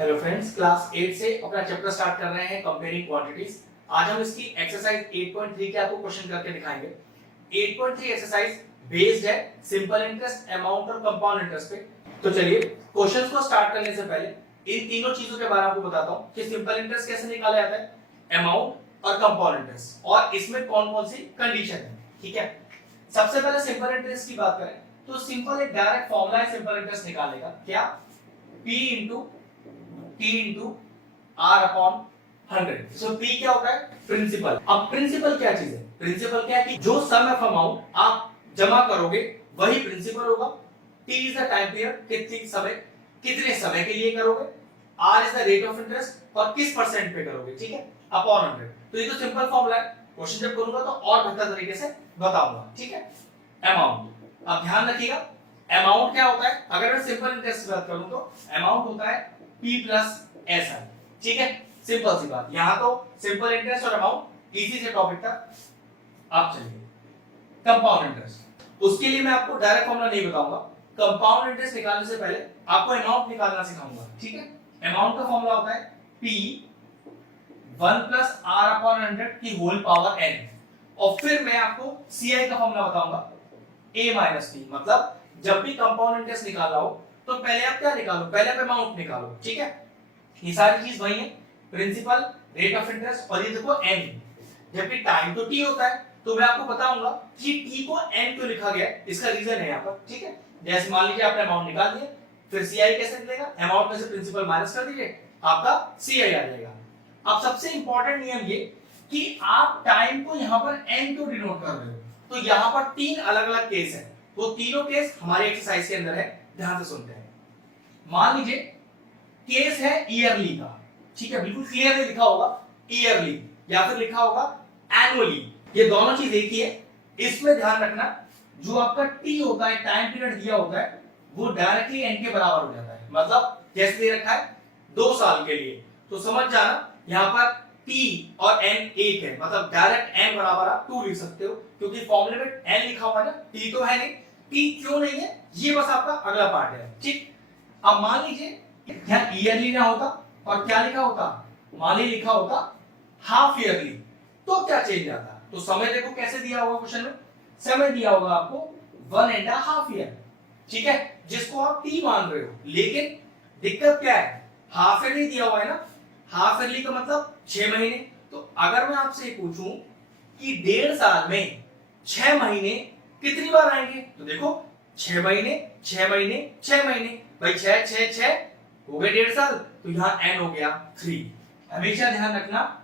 Hello friends, class 8 से अपना chapter start कर रहे हैं कंपेयरिंग क्वांटिटीज। आज हम इसकी एक्सरसाइज 8.3 के आपको क्वेश्चन करके दिखाएंगे। 8.3 एक्सरसाइज बेस्ड है सिंपल इंटरेस्ट, अमाउंट और कंपाउंड इंटरेस्ट पे। तो चलिए क्वेश्चंस को स्टार्ट करने से पहले इन तीनों चीजों के बारे में आपको बताता हूं कि सिंपल इंटरेस्ट कैसे निकाला जाता है, अमाउंट और कंपाउंड इंटरेस्ट, और इसमें कौन-कौन सी कंडीशन है। ठीक है, सबसे पहले सिंपल इंटरेस्ट की बात करें तो सिंपल एक डायरेक्ट फॉर्मूला है सिंपल इंटरेस्ट निकालने का। क्या? P into T into R upon 100। सो P क्या होता है? प्रिंसिपल। अब प्रिंसिपल क्या चीज है? प्रिंसिपल क्या है कि जो सम ऑफ अमाउंट आप जमा करोगे वही प्रिंसिपल होगा। T is the time period, कितने समय के लिए करोगे। R is the rate of interest, और किस परसेंट पे करोगे। ठीक है, अपॉन 100। तो ये तो सिंपल फॉर्मूला है। क्वेश्चन जब करूंगा तो और बेहतर तरीके से बताऊंगा। ठीक है, अमाउंट अब ध्यान रखिएगा, अमाउंट क्या होता है। अगर मैं सिंपल इंटरेस्ट की बात करूं तो अमाउंट होता है P प्लस SI। ठीक है, सिंपल सी बात। यहां तो सिंपल इंटरेस्ट और अमाउंट इजी से टॉपिक था। अब चलिए कंपाउंड इंटरेस्ट, उसके लिए मैं आपको डायरेक्ट फॉर्मूला नहीं बताऊंगा। कंपाउंड इंटरेस्ट निकालने से पहले आपको अमाउंट निकालना सिखाऊंगा। ठीक है, अमाउंट का फॉर्मूला होता है P 1 प्लस R अपॉन 100 की होल पावर n, और फिर मैं आपको CI का फॉर्मूला बताऊंगा A माइनस T। मतलब जब भी कंपाउंड इंटरेस्ट निकालना हो तो पहले आप क्या निकालो, पहले आप अमाउंट निकालो। ठीक है, ये सारी चीज वही है, प्रिंसिपल, रेट ऑफ इंटरेस्ट, और ये देखो n। जबकि टाइम तो t होता है, तो मैं आपको बताऊंगा कि t को n क्यों लिखा गया है, इसका रीजन है यहाँ पर। ठीक है, जैसे मान लीजिए आपने अमाउंट निकाल दिया, फिर CI कैसे निकलेगा, अमाउंट में से प्रिंसिपल माइनस कर दीजिए, आपका CI आ जाएगा। अब सबसे इंपॉर्टेंट नियम ये कि आप टाइम को यहाँ पर n क्यों डिनोट कर रहे हो। तो यहाँ पर तीन अलग अलग केस है, वो तीनों केस हमारे एक्सरसाइज के अंदर है, ध्यान से सुनते हैं। मान लीजिए केस है ईयरली का। ठीक है, बिल्कुल क्लियरली लिखा होगा ईयरली, या फिर लिखा होगा एनुअली, ये दोनों चीज एक ही है। इसमें ध्यान रखना, जो आपका टी होता है, टाइम पीरियड दिया होता है, वो डायरेक्टली एन के बराबर हो जाता है। मतलब जैसे दे रखा है 2 साल के लिए, तो समझ जाना यहाँ पर टी और एन एक है, मतलब डायरेक्ट एन बराबर आप 2 लिख सकते हो, क्योंकि फॉर्मूले में एन लिखा हुआ है ना, टी तो है नहीं। टी क्यों नहीं है, ये बस आपका अगला पार्ट है। ठीक, अब मान लीजिए यहाँ ईयरली ना होता और क्या लिखा होता, मान लीजिए लिखा होता हाफ ईयरली, तो क्या चेंज आता। तो समय देखो कैसे दिया होगा क्वेश्चन में, समय दिया होगा आपको 1.5 ईयर। ठीक है, जिसको आप टी मान रहे हो, लेकिन दिक्कत क्या है, हाफ ईयरली दिया हुआ है ना, हाफ ईयरली का मतलब 6 महीने। तो अगर मैं आपसे पूछूं कि 1.5 साल में 6 महीने कितनी बार आएंगे, तो देखो 6 महीने 6 महीने 6 महीने, भाई 6 6 6 हो गए 1.5 साल, तो यहाँ n हो गया 3। हमेशा ध्यान रखना,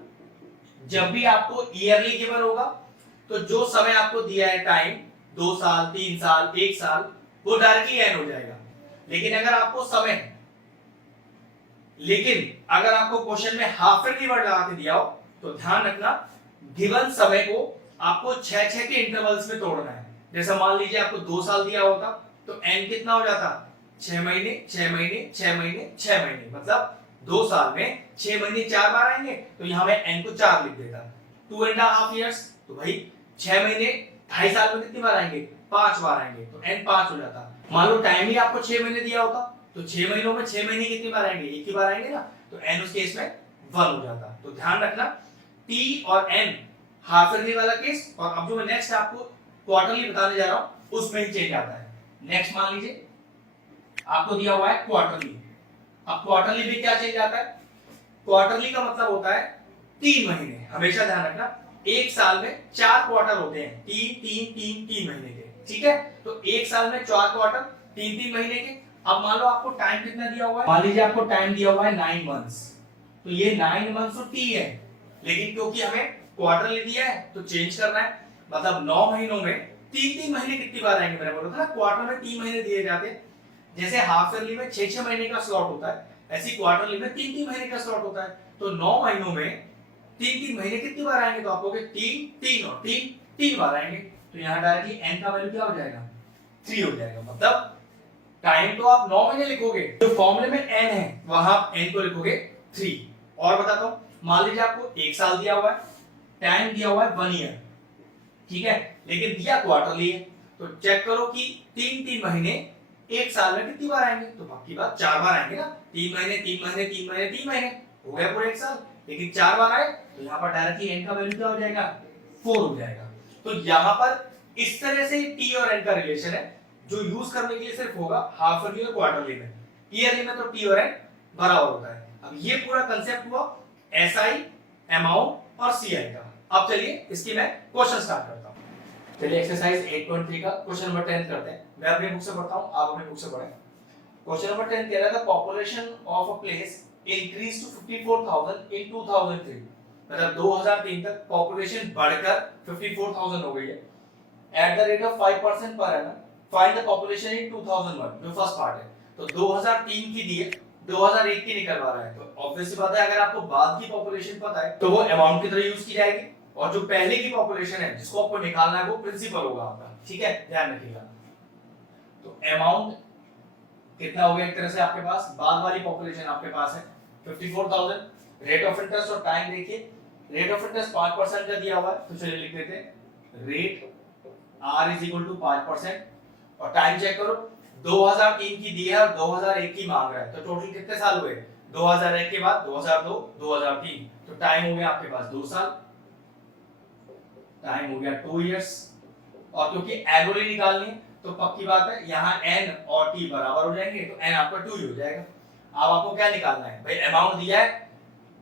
जब भी आपको ईयरली गिवन होगा तो जो समय आपको दिया है टाइम, 2 साल 3 साल 1 साल, वो डायरेक्टली n हो जाएगा। लेकिन अगर आपको क्वेश्चन में हाफ ईयरली वर्ड लगा के दिया हो, तो ध्यान रखना गिवन समय को आपको 6 के इंटरवल्स में तोड़ना है। जैसे मान लीजिए आपको 2 साल दिया होता, तो n कितना हो जाता, 6 महीने 6 महीने 6 महीने 6 महीने, मतलब 2 साल में 6 महीने 4 बार आएंगे, तो यहां मैं n को 4 लिख देता। 2.5 इयर्स, तो भाई 6 महीने 2.5 साल में कितनी बार आएंगे, 5 बार आएंगे, तो n 5 हो जाता। मान लो टाइम ही आपको 6 महीने दिया होता, तो 6 महीनों में 6 महीने कितनी बार आएंगे, एक ही बार आएंगे ना, तो n उस केस में 1 हो जाता। तो ध्यान रखना t और n हाफ ईयरली वाला केस, और अब जो मैं नेक्स्ट आपको क्वार्टरली बताने जा रहा हूं उसमें ही चेंज आता है। नेक्स्ट मान लीजिए आपको दिया हुआ है क्वार्टरली। अब क्वार्टरली भी क्या चेंज आता है, क्वार्टरली का मतलब होता है 3 महीने। हमेशा ध्यान रखना, एक साल में 4 क्वार्टर होते हैं, 3 महीने के। ठीक है, तो एक साल में 4 क्वार्टर 3 महीने के। अब मान लो आपको टाइम कितना दिया हुआ है, मान लीजिए आपको टाइम दिया हुआ है 9 मंथ्स, तो ये 9 मंथ्स तो टी है, लेकिन क्योंकि हमें क्वार्टरली दिया है तो चेंज करना है। मतलब 9 महीनों में 3 महीने कितनी बार आएंगे, मैंने बोला था ना क्वार्टर में 3 महीने दिए जाते हैं। जैसे हाफ ईयरली में 6 महीने का स्लॉट होता है, ऐसी क्वार्टरली में 3 महीने का स्लॉट होता है। तो 9 महीनों में 3 महीने कितनी बार आएंगे, तो आपको 3 और 3 बार आएंगे। तो यहाँ डायरेक्टली n का वैल्यू क्या हो जाएगा, 3 हो जाएगा। मतलब टाइम तो आप 9 महीने लिखोगे, जो फॉर्मूले में n है वहां आप n को लिखोगे 3। और बताता हूं, मान लीजिए आपको 1 साल दिया हुआ है, टाइम दिया हुआ है 1 ईयर, ठीक है, लेकिन दिया क्वार्टरली है, तो चेक करो कि 3 महीने एक साल में कितनी बार आएंगे? तो पक्की बात 4 बार आएंगे ना, 3 महीने 3 महीने 3 महीने 3 महीने, हो गया पूरे एक साल। लेकिन 4 बार आए तो यहाँ पर डायरेक्टली n का वैल्यू क्या हो जाएगा? 4 हो जाएगा। तो यहाँ पर इस तरह से t और n का रिलेशन है जो यूज करने के लिए सिर्फ होगा हाफ ईयरली और क्वार्टरली में। ईयरली में तो t और n बराबर होता है। अब ये पूरा कंसेप्ट हुआ SI, अमाउंट और CI का। अब चलिए इसकी मैं क्वेश्चन स्टार्ट करता हूं। चलिए एक्सरसाइज 8.3 का क्वेश्चन नंबर 10 करते हैं। मैं अपनी बुक से पढ़ता हूं, आप अपनी बुक से पढ़ें। क्वेश्चन नंबर 10 कह रहा था population of a place increase to 54,000 in 2003। मतलब 2003 तक पॉपुलेशन बढ़कर 54,000 हो गई है। At the rate of 5% per annum find the population in 2001, जो फर्स्ट पार्ट है। तो 2003 की दी है, 2001 की निकलवा रहा है। तो ऑब्वियस सी बात है अगर आपको बाद की पॉपुलेशन पता है तो वो अमाउंट की तरह यूज की जाएगी, और जो पहले की पॉपुलेशन है जिसको आपको निकालना है वो प्रिंसिपल होगा आपका। ठीक है, ध्यान रखिएगा। तो अमाउंट कितना हो गया एक तरह से आपके पास, बाद वाली पॉपुलेशन आपके पास है 54,000। रेट ऑफ इंटरेस्ट और टाइम देखिए, रेट ऑफ इंटरेस्ट 5% का दिया हुआ है, तो चलिए लिख देते हैं rate r is equal to 5%। और टाइम चेक करो, 2003 की दी है और 2001 की मांग रहा है, तो टोटल कितने साल हुए? 2001 के बाद 2002, 2003, तो टाइम हो गया आपके पास 2 साल, टाइम हो गया 2 इयर्स। और क्योंकि एनुअली निकालनी है तो पक्की बात है यहाँ n और t बराबर हो जाएंगे, तो n आपका 2 ही हो जाएगा। अब आपको क्या निकालना है भाई? अमाउंट दिया है,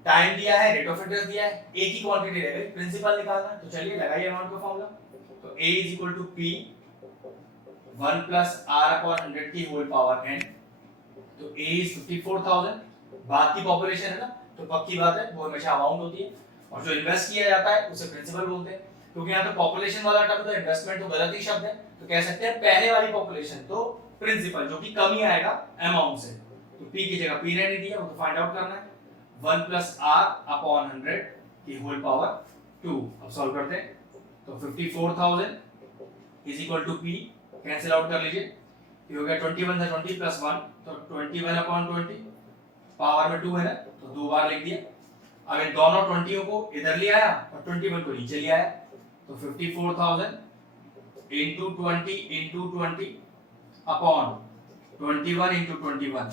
टाइम दिया है, रेट ऑफ इंटरेस्ट दिया है, एक ही क्वांटिटी रह गई, प्रिंसिपल निकालना है। तो चलिए लगाइए अमाउंट का फॉर्मूला। तो a is equal to p 1 plus r upon 100 की होल पावर n। तो a इज 54,000, बाद की पॉपुलेशन है ना, तो पक्की बात है वो हमेशा अमाउंट होती है, और जो इन्वेस्ट किया जाता है उसे प्रिंसिपल बोलते हैं। क्योंकि यहाँ तो पॉपुलेशन वाला टर्म तो इन्वेस्टमेंट तो गलत ही शब्द है, तो कह सकते हैं पहले वाली पॉपुलेशन तो प्रिंसिपल, जो कि कम ही आएगा अमाउंट से। तो p की जगह p रहने दिया, वो तो फाइंड आउट करना है। 1 प्लस r अपॉन 100 की होल पावर 2। अब सॉल्व करते हैं, तो 54,000 is equal to p, cancel out कर लीजिए, ये हो गया 21 था 20 प्लस 1, तो 21 अपॉन 20, पावर में 2 है ना, तो 2 बार लिख दिया। अब इन दोनों 20 को इधर ले आया और 21 को नीचे ले आया, तो 54,000 into 20 into 20 अपॉन 21 into 21,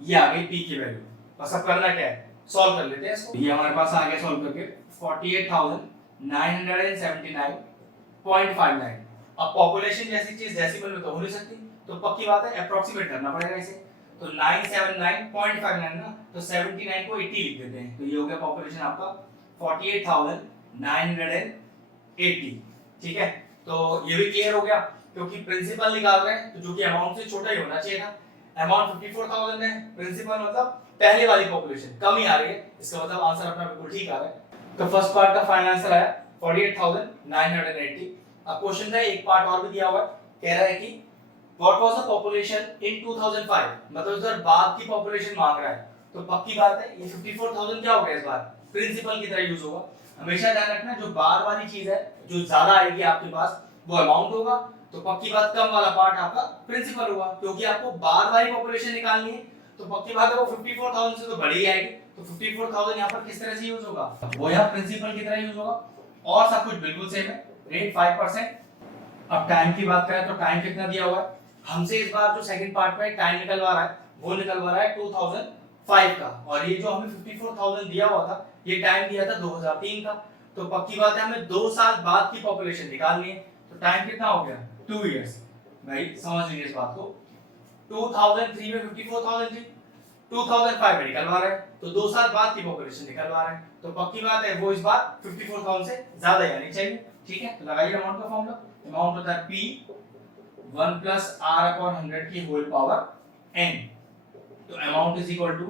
ये आ गई p की वैल्यू। बस अब करना क्या है, सॉल्व कर लेते हैं इसको। ये हमारे पास आ गया सॉल्व करके 48,979.59। अब पॉपुलेशन जैसी चीज डेसिमल में तो हो नहीं सकती, तो पक्की बात है अप्रोक्सीमेट करना पड़ेगा इसे। तो 979.59 ना, तो 79 को 80 लिख देते हैं, तो ये हो गया पॉपुलेशन आपका 48,980। ठीक है, तो ये भी क्लियर हो गया, क्योंकि प्रिंसिपल निकाल रहे हैं तो जो कि अमाउंट से छोटा ही होना चाहिए था। अमाउंट 54,000 है, प्रिंसिपल मतलब पहले वाली पॉपुलेशन कम ही आ रही है, इसका मतलब आंसर अपना बिल्कुल ठीक आ रहा है। तो फर्स्ट पार्ट का फाइनल आंसर आया 48,980। अब क्वेश्चन का एक पार्ट और भी दिया हुआ है, कह रहा है कि what was the population in 2005, मतलब इधर बाद की पॉपुलेशन मांग रहा है, तो पक्की बात है ये 54,000 क्या हो गया इस बार, प्रिंसिपल की तरह यूज होगा। हमेशा ध्यान रखना जो बाद वाली चीज है जो ज्यादा आएगी आपके पास वो अमाउंट होगा, तो पक्की बात कम वाला पार्ट आपका प्रिंसिपल होगा, क्योंकि आपको बाद वाली पॉपुलेशन निकालनी है, तो पक्की बात है वो 54,000 से तो बड़ी आएगी, तो 54,000 यहाँ पर किस तरह से यूज होगा, वो यहाँ प्रिंसिपल की तरह यूज होगा, और सब कुछ बिल्कुल सेम है, रेट 5%। अब टाइम की बात करें तो टाइम कितना दिया हुआ है हमसे, इस बार जो सेकंड पार्ट में टाइम निकलवा रहा है वो निकलवा रहा है 2005 का, और ये जो हमें 54,000 दिया हुआ था ये टाइम दिया था 2003 का, तो पक्की बात है हमें 2 साल बाद की पॉपुलेशन निकालनी है, तो टाइम कितना हो गया 2 इयर्स। भाई समझ लीजिए इस बात को, 2003 में 54,000 थी, 2005 में निकलवा रहा है, तो 2 साल बाद की पॉपुलेशन निकलवा रहा है, तो पक्की बात है वो इस बार 54,000 से ज्यादा ही आनी चाहिए। ठीक है, तो लगाइए अमाउंट का फॉर्मूला। अमाउंट होता है p 1 प्लस r अपॉन 100 की होल पावर n। तो amount is equal to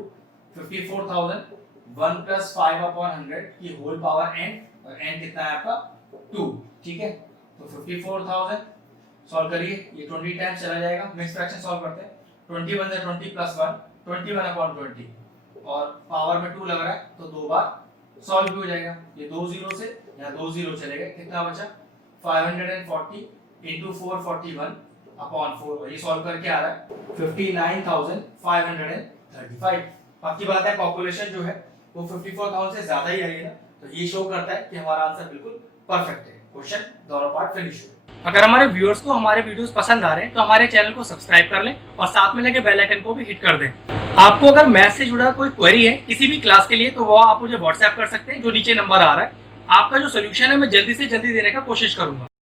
54,000 1 plus 5 upon 100 की होल पावर n, और n कितना है आपका 2। ठीक है, तो 54,000 सॉल्व करिए, ये 20 टाइम्स चला जाएगा, मिक्स फ्रैक्शन सॉल्व करते हैं, 21 है 20 प्लस 1 21 अपॉन 20, और पावर में 2 लग रहा है तो 2 बार सॉल्व भी हो जाएगा, ये 2 जीरो से यहाँ 2 जीरो चले गए, कितना बचा 540 into 441 अपॉन 4, ये सॉल्व करके आ रहा है 59,535। बाकी बात है पॉपुलेशन जो है वो 54,000 से ज्यादा ही आई है ना, तो ये शो करता है कि हमारा आंसर बिल्कुल परफेक्ट है। क्वेश्चन दोनों पार्ट फिनिश हुए। अगर हमारे व्यूअर्स को हमारे वीडियोस पसंद आ रहे हैं तो हमारे चैनल को सब्सक्राइब कर लें और साथ में लगे बेल आइकन को भी हिट कर दें। आपको अगर मैथ से जुड़ा कोई क्वेरी है किसी भी क्लास के लिए तो वो आप मुझे व्हाट्सएप कर सकते हैं, जो नीचे नंबर आ रहा है। आपका जो सोल्यूशन है मैं जल्दी से जल्दी देने का कोशिश करूंगा।